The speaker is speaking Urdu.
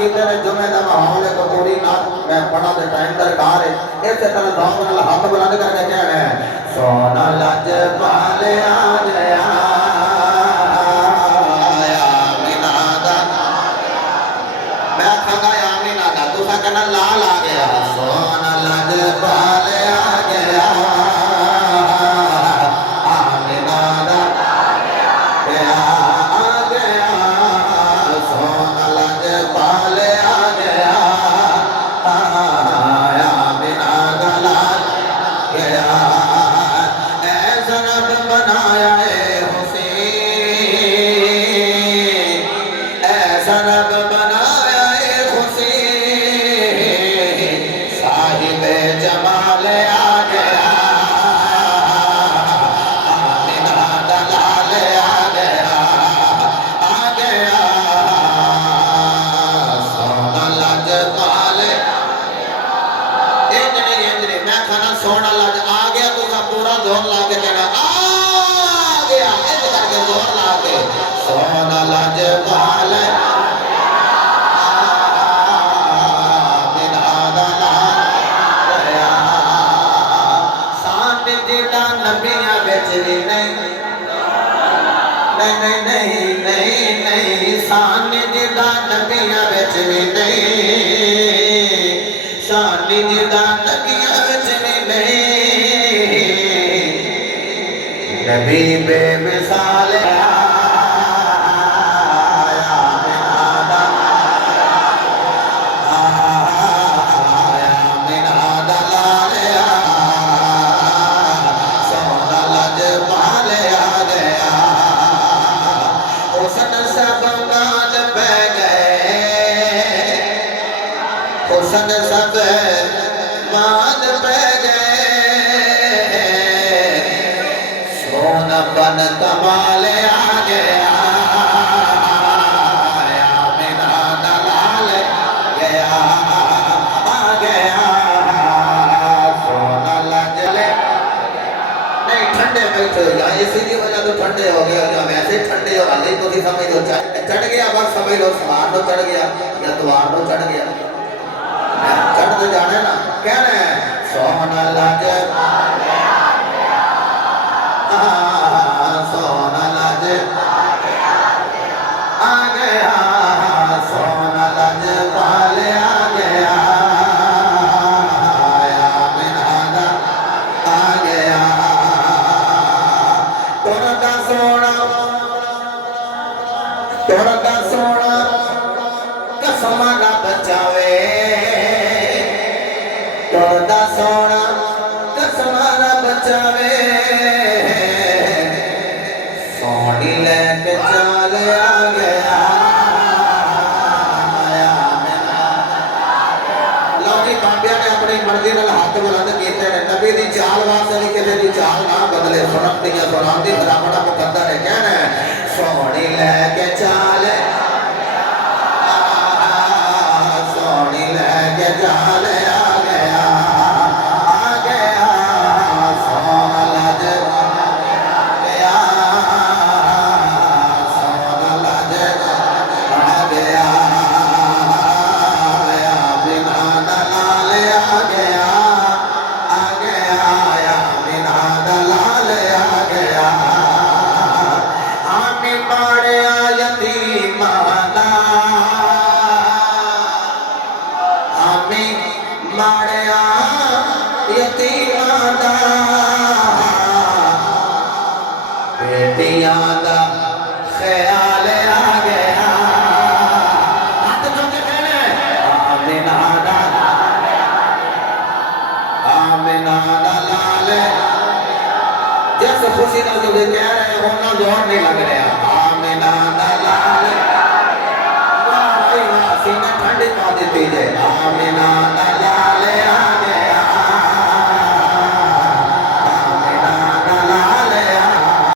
کیتے نے جمعے دا ماحول ہے کو پوری رات میں پڑھا دے ٹائم درکار ہے اس طرح ذوق نال ہاتھ بلند کر کے کہنا ہے سونا لج پالے آ گیا آمینہ دا میں کھاگا آمینہ دا دوسرا کہنا لال آ گیا سونا لج پالے آ گیا آمینہ دا گیا سونا لج آ گیا تو کا پورا زور لا کے کہنا آ گیا اس کر کے زور لا کے سونا لج پالے نبیاں بچ بھی نہیں نہیں نہیں نہیں نہیں شان جدا نبیاں بچ بھی نہیں شان جدا نبیاں بچ بھی نہیں نبی بے مثال حسن سب مان پہ گئے سونا پن کمال آ گیا آمینہ دلال گیا آ گیا سونا لجلے نہیں ٹھنڈے بیٹھے یا اسی کی وجہ تو ٹھنڈے ہو گئے یا ویسے ٹھنڈے ہو گئے تو بھی سمجھ لو چڑھ گیا بس سمجھ لو سوار تو چڑھ گیا یا دوار تو چڑھ گیا چڑھ تو جانے نا کہنا ہے سونا لج سونا لج آ گیا سونا لج پالے آ گیا آمینہ دا آ گیا توڑتا سونا قسم نہ بچاوے توڑتا سونا قسم نہ بچاوے سونی لے کے چال آ گیا لو جی بابیا نے اپنی مرضی نال ہاتھ بلند کیتے ہیں نبی دی چال واسطے بھی کسی دی چال نہ بدلے سنت دی سنان دی خدا بڑا مقدر ہے کہنا ہے سونی لے کے چال سونی لے کے چال آ گیا آ گیا سونا لج گیا سونا لج آ گیا بنا دلال آ گیا بنا دلال آ گیا آمی پاڑیا یتیم آمی ماڑیا یتیماں دا بیٹیاں دا خیال آ گیا ہاتھ جو کے کہنے آمینہ دا لال جیسے خوشی نہ جو کہہ رہے ہیں ہونا زور نہیں لگ رہے